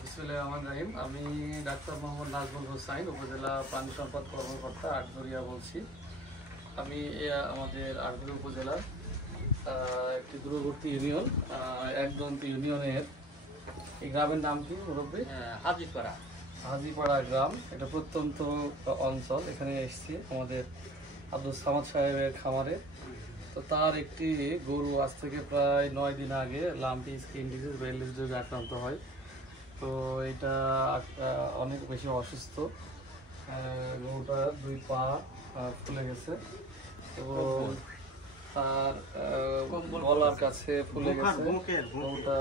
বিসমিল্লাহির রহমানির রহিম। আমি ডাক্তার মোহাম্মদ নাজমুল হোসাইন, উপজেলা প্রাণী সম্পদ কর্মকর্তা আটঘরিয়া বলছি। আমি আমাদের আটঘরিয়া উপজেলার একটি দূরবর্তী ইউনিয়ন, একদন্তি ইউনিয়নের এই গ্রামের নাম কি মুরব্বী? হাজিপাড়া গ্রাম। এটা প্রত্যন্ত অঞ্চল। এখানে এসেছি আমাদের আব্দুল সামাদ সাহেবের খামারে। তো তার একটি গরু আজ থেকে প্রায় 9 দিন আগে লাম্পি স্কিন ডিজিজ বা এলএস রোগে আক্রান্ত হয়। তো এটা অনেক বেশি অসুস্থ। গরুটার 2 পা ফুলে গেছে এবং তার গলার কাছে ফুলে গেছে। গরুটা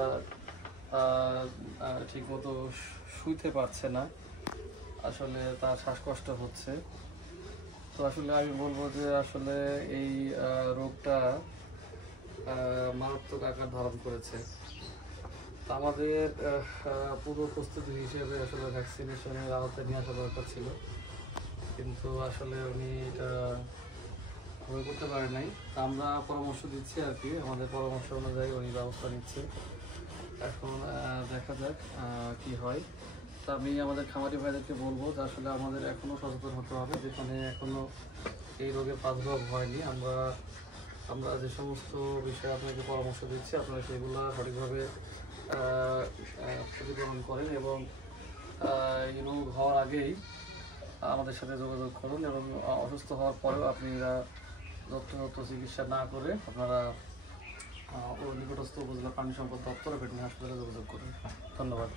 ঠিক মতো শুইতে পারছে না, আসলে তার শ্বাসকষ্ট হচ্ছে। তো আসলে আমি বলবো যে আসলে এই রোগটা মারাত্মক আকার ধারণ করেছে। আমাদের পূর্ব প্রস্তুতি হিসেবে আসলে ভ্যাকসিনেশনের আওতায় নিয়ে আসা দরকার ছিল, কিন্তু আসলে উনি এটা হয়ে করতে পারে নাই। আমরা পরামর্শ দিচ্ছি আর কি, আমাদের পরামর্শ অনুযায়ী উনি ব্যবস্থা নিচ্ছে। এখন দেখা যাক কি হয়। তা আমি আমাদের খামারি ভাইদেরকে বলবো যে আসলে আমাদের এখনও সচেতন হতে হবে, যেখানে এখনও এই রোগের প্রাদুর্ভাব হয়নি। আমরা যে সমস্ত বিষয়ে আপনাকে পরামর্শ দিচ্ছি, আপনারা সেগুলো সঠিকভাবে প্রতিপালন করেন এবং রোগ হওয়ার আগেই আমাদের সাথে যোগাযোগ করুন এবং অসুস্থ হওয়ার পরেও আপনারা যথাযথ চিকিৎসা না করে আপনারা নিকটস্থ উপজেলা প্রাণী সম্পদ দপ্তর ভেটেরিনারি হাসপাতালে যোগাযোগ করুন। ধন্যবাদ।